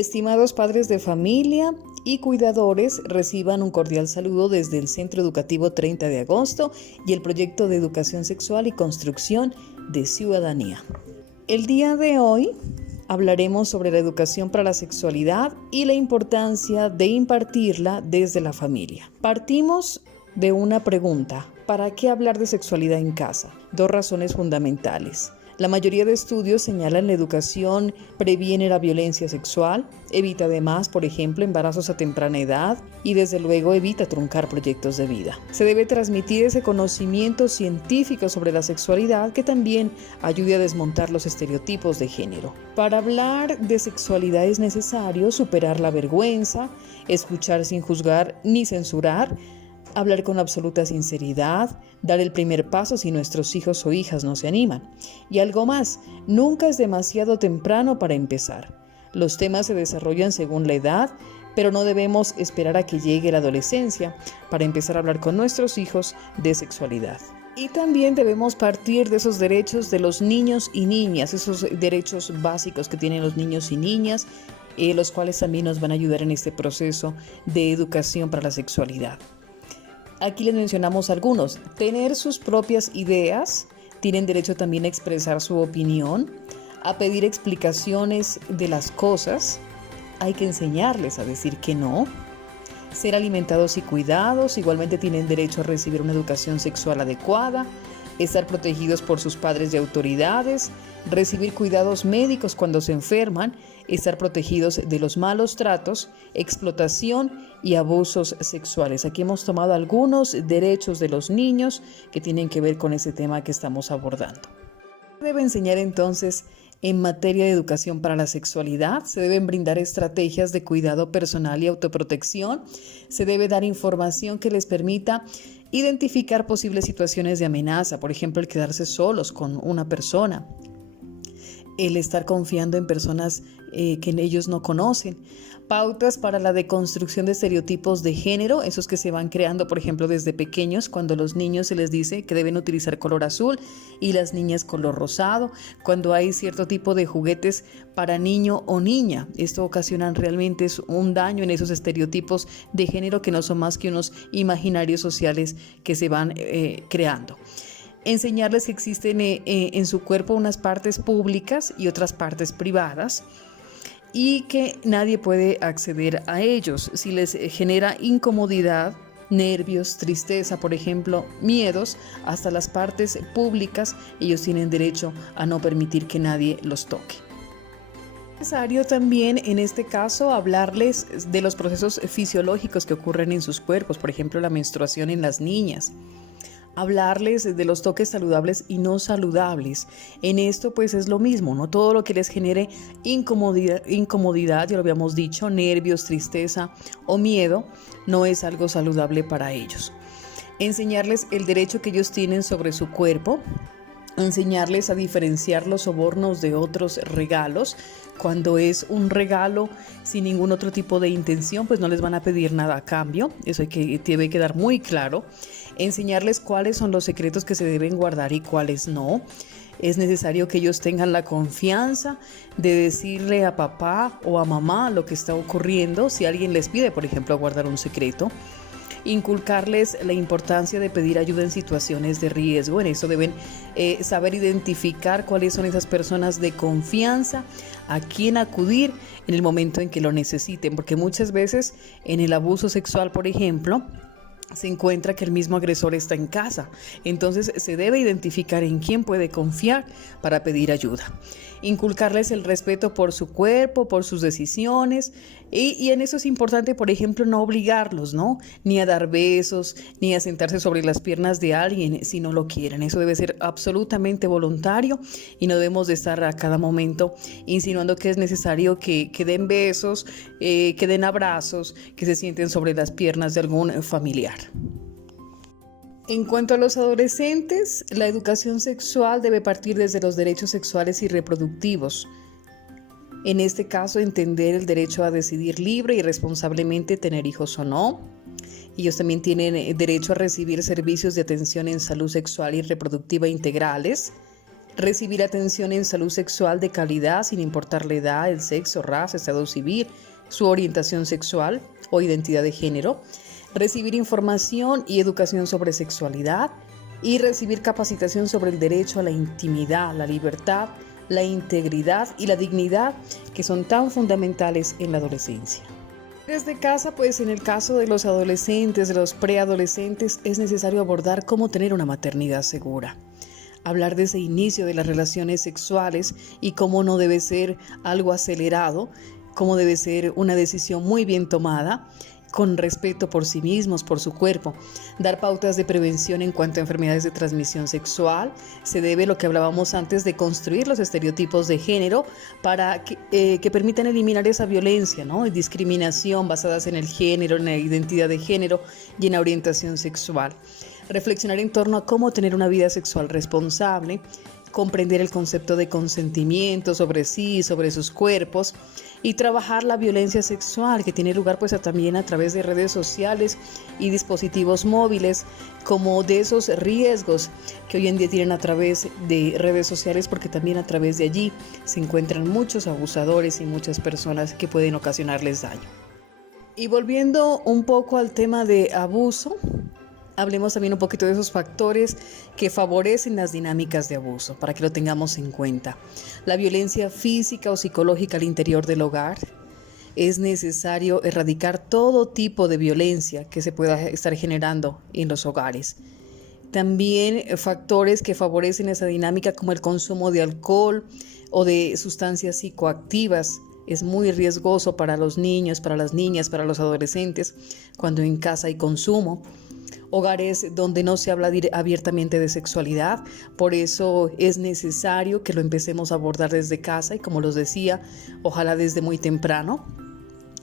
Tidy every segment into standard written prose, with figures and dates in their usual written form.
Estimados padres de familia y cuidadores, reciban un cordial saludo desde el Centro Educativo 30 de Agosto y el Proyecto de Educación Sexual y Construcción de Ciudadanía. El día de hoy hablaremos sobre la educación para la sexualidad y la importancia de impartirla desde la familia. Partimos de una pregunta: ¿para qué hablar de sexualidad en casa? Dos razones fundamentales. La mayoría de estudios señalan la educación previene la violencia sexual, evita además, por ejemplo, embarazos a temprana edad y desde luego evita truncar proyectos de vida. Se debe transmitir ese conocimiento científico sobre la sexualidad que también ayude a desmontar los estereotipos de género. Para hablar de sexualidad es necesario superar la vergüenza, escuchar sin juzgar ni censurar, hablar con absoluta sinceridad, dar el primer paso si nuestros hijos o hijas no se animan. Y algo más, nunca es demasiado temprano para empezar. Los temas se desarrollan según la edad, pero no debemos esperar a que llegue la adolescencia para empezar a hablar con nuestros hijos de sexualidad. Y también debemos partir de esos derechos de los niños y niñas, esos derechos básicos que tienen los niños y niñas, los cuales también nos van a ayudar en este proceso de educación para la sexualidad. Aquí les mencionamos algunos. Tener sus propias ideas, tienen derecho también a expresar su opinión, a pedir explicaciones de las cosas, hay que enseñarles a decir que no. Ser alimentados y cuidados, igualmente tienen derecho a recibir una educación sexual adecuada, estar protegidos por sus padres y autoridades, recibir cuidados médicos cuando se enferman, estar protegidos de los malos tratos, explotación y abusos sexuales. Aquí hemos tomado algunos derechos de los niños que tienen que ver con ese tema que estamos abordando. Se debe enseñar entonces en materia de educación para la sexualidad, se deben brindar estrategias de cuidado personal y autoprotección, se debe dar información que les permita identificar posibles situaciones de amenaza, por ejemplo, el quedarse solos con una persona, el estar confiando en personas que ellos no conocen. Pautas para la deconstrucción de estereotipos de género, esos que se van creando, por ejemplo, desde pequeños, cuando a los niños se les dice que deben utilizar color azul y las niñas color rosado, cuando hay cierto tipo de juguetes para niño o niña. Esto ocasiona realmente un daño en esos estereotipos de género que no son más que unos imaginarios sociales que se van creando. Enseñarles que existen en su cuerpo unas partes públicas y otras partes privadas y que nadie puede acceder a ellos. Si les genera incomodidad, nervios, tristeza, por ejemplo, miedos, hasta las partes públicas, ellos tienen derecho a no permitir que nadie los toque. Es necesario también en este caso hablarles de los procesos fisiológicos que ocurren en sus cuerpos, por ejemplo, la menstruación en las niñas. Hablarles de los toques saludables y no saludables. En esto pues es lo mismo, ¿no? Todo lo que les genere incomodidad, ya lo habíamos dicho, nervios, tristeza o miedo, no es algo saludable para ellos. Enseñarles el derecho que ellos tienen sobre su cuerpo, enseñarles a diferenciar los sobornos de otros regalos. Cuando es un regalo sin ningún otro tipo de intención, pues no les van a pedir nada a cambio. Eso debe quedar muy claro. Enseñarles cuáles son los secretos que se deben guardar y cuáles no. Es necesario que ellos tengan la confianza de decirle a papá o a mamá lo que está ocurriendo si alguien les pide, por ejemplo, guardar un secreto. Inculcarles la importancia de pedir ayuda en situaciones de riesgo. En eso deben saber identificar cuáles son esas personas de confianza, a quién acudir en el momento en que lo necesiten, porque muchas veces en el abuso sexual, por ejemplo, se encuentra que el mismo agresor está en casa. Entonces se debe identificar en quién puede confiar para pedir ayuda. Inculcarles el respeto por su cuerpo, por sus decisiones y en eso es importante, por ejemplo, no obligarlos, ¿no? Ni a dar besos, ni a sentarse sobre las piernas de alguien si no lo quieren. Eso debe ser absolutamente voluntario y no debemos de estar a cada momento insinuando que es necesario que den besos, que den abrazos, que se sienten sobre las piernas de algún familiar. En cuanto a los adolescentes, la educación sexual debe partir desde los derechos sexuales y reproductivos. En este caso, entender el derecho a decidir libre y responsablemente tener hijos o no. Ellos también tienen derecho a recibir servicios de atención en salud sexual y reproductiva integrales, recibir atención en salud sexual de calidad sin importar la edad, el sexo, raza, estado civil, su orientación sexual o identidad de género, recibir información y educación sobre sexualidad y recibir capacitación sobre el derecho a la intimidad, la libertad, la integridad y la dignidad que son tan fundamentales en la adolescencia. Desde casa, pues en el caso de los adolescentes, de los preadolescentes, es necesario abordar cómo tener una maternidad segura. Hablar de ese inicio de las relaciones sexuales y cómo no debe ser algo acelerado, cómo debe ser una decisión muy bien tomada, con respeto por sí mismos, por su cuerpo. Dar pautas de prevención en cuanto a enfermedades de transmisión sexual. Se debe, lo que hablábamos antes, de construir los estereotipos de género para que permitan eliminar esa violencia, ¿no? Y discriminación basadas en el género, en la identidad de género y en la orientación sexual. Reflexionar en torno a cómo tener una vida sexual responsable, comprender el concepto de consentimiento sobre sí, sobre sus cuerpos, y trabajar la violencia sexual que tiene lugar pues también a través de redes sociales y dispositivos móviles, como de esos riesgos que hoy en día tienen a través de redes sociales, porque también a través de allí se encuentran muchos abusadores y muchas personas que pueden ocasionarles daño. Y volviendo un poco al tema de abuso, hablemos también un poquito de esos factores que favorecen las dinámicas de abuso, para que lo tengamos en cuenta. La violencia física o psicológica al interior del hogar. Es necesario erradicar todo tipo de violencia que se pueda estar generando en los hogares. También factores que favorecen esa dinámica, como el consumo de alcohol o de sustancias psicoactivas. Es muy riesgoso para los niños, para las niñas, para los adolescentes, cuando en casa hay consumo. Hogares donde no se habla abiertamente de sexualidad, por eso es necesario que lo empecemos a abordar desde casa y, como los decía, ojalá desde muy temprano.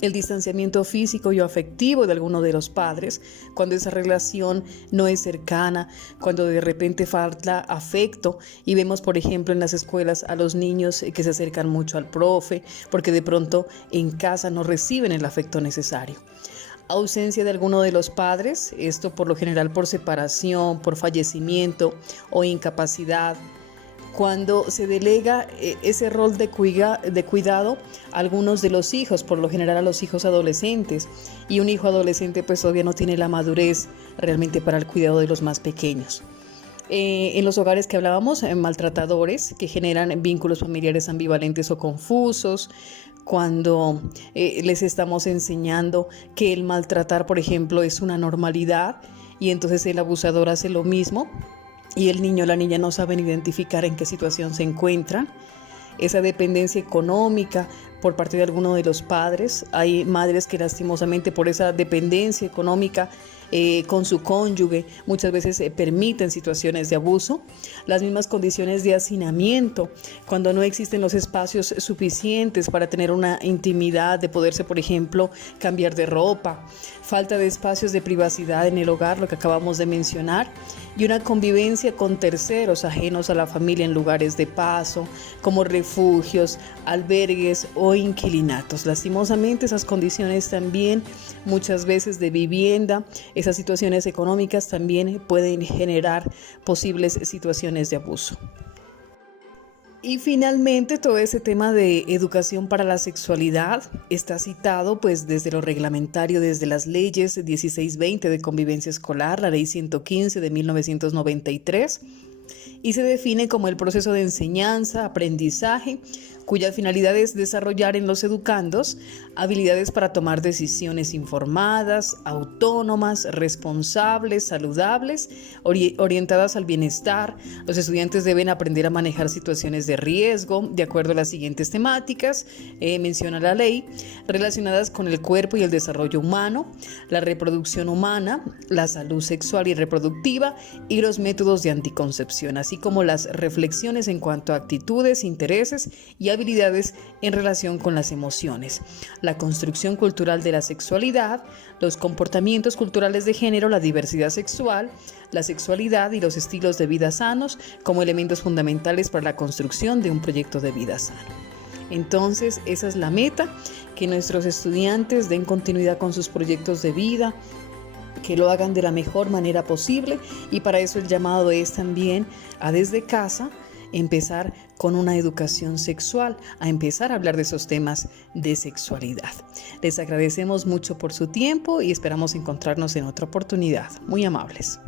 El distanciamiento físico y afectivo de alguno de los padres, cuando esa relación no es cercana, cuando de repente falta afecto, y vemos, por ejemplo, en las escuelas a los niños que se acercan mucho al profe, porque de pronto en casa no reciben el afecto necesario. Ausencia de alguno de los padres, esto por lo general por separación, por fallecimiento o incapacidad. Cuando se delega ese rol de cuidado a algunos de los hijos, por lo general a los hijos adolescentes, y un hijo adolescente pues todavía no tiene la madurez realmente para el cuidado de los más pequeños. En los hogares que hablábamos, maltratadores que generan vínculos familiares ambivalentes o confusos, cuando les estamos enseñando que el maltratar, por ejemplo, es una normalidad, y entonces el abusador hace lo mismo y el niño o la niña no saben identificar en qué situación se encuentran. Esa dependencia económica por parte de alguno de los padres. Hay madres que lastimosamente por esa dependencia económica con su cónyuge muchas veces permiten situaciones de abuso. Las mismas condiciones de hacinamiento, cuando no existen los espacios suficientes para tener una intimidad, de poderse, por ejemplo, cambiar de ropa. Falta de espacios de privacidad en el hogar, lo que acabamos de mencionar, y una convivencia con terceros ajenos a la familia en lugares de paso, como refugios, albergues o inquilinatos. Lastimosamente, esas condiciones también, muchas veces de vivienda, esas situaciones económicas también pueden generar posibles situaciones de abuso. Y finalmente, todo ese tema de educación para la sexualidad está citado pues desde lo reglamentario, desde las leyes 1620 de convivencia escolar, la ley 115 de 1993, y se define como el proceso de enseñanza, aprendizaje, cuya finalidad es desarrollar en los educandos habilidades para tomar decisiones informadas, autónomas, responsables, saludables, orientadas al bienestar. Los estudiantes deben aprender a manejar situaciones de riesgo de acuerdo a las siguientes temáticas, menciona la ley, relacionadas con el cuerpo y el desarrollo humano, la reproducción humana, la salud sexual y reproductiva y los métodos de anticoncepción, así como las reflexiones en cuanto a actitudes, intereses y habilidades en relación con las emociones, la construcción cultural de la sexualidad, los comportamientos culturales de género, la diversidad sexual, la sexualidad y los estilos de vida sanos como elementos fundamentales para la construcción de un proyecto de vida sano. Entonces, esa es la meta, que nuestros estudiantes den continuidad con sus proyectos de vida, que lo hagan de la mejor manera posible, y para eso el llamado es también a desde casa empezar con una educación sexual, a empezar a hablar de esos temas de sexualidad. Les agradecemos mucho por su tiempo y esperamos encontrarnos en otra oportunidad. Muy amables.